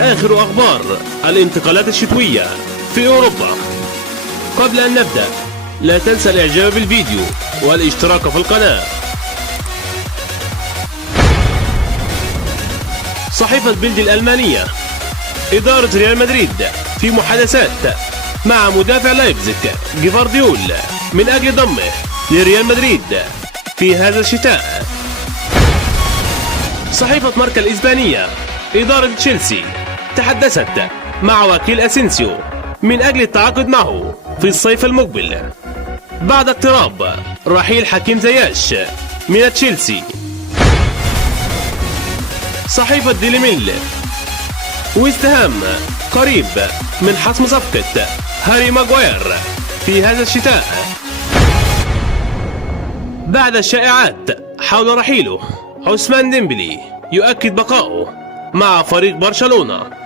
آخر أخبار الانتقالات الشتوية في أوروبا. قبل أن نبدأ لا تنسى الإعجاب بالفيديو والاشتراك في القناة. صحيفة بيلد الألمانية: إدارة ريال مدريد في محادثات مع مدافع لايبزيج جيفارديول من أجل ضمه لريال مدريد في هذا الشتاء. صحيفة ماركا الإسبانية: إدارة تشيلسي تحدثت مع وكيل أسينسيو من أجل التعاقد معه في الصيف المقبل بعد اقتراب رحيل حكيم زياش من تشيلسي. صحيفة ديلي ميل: ويست هام قريب من حسم صفقة هاري ماغواير في هذا الشتاء بعد الشائعات حول رحيله. عثمان ديمبلي يؤكد بقائه مع فريق برشلونة.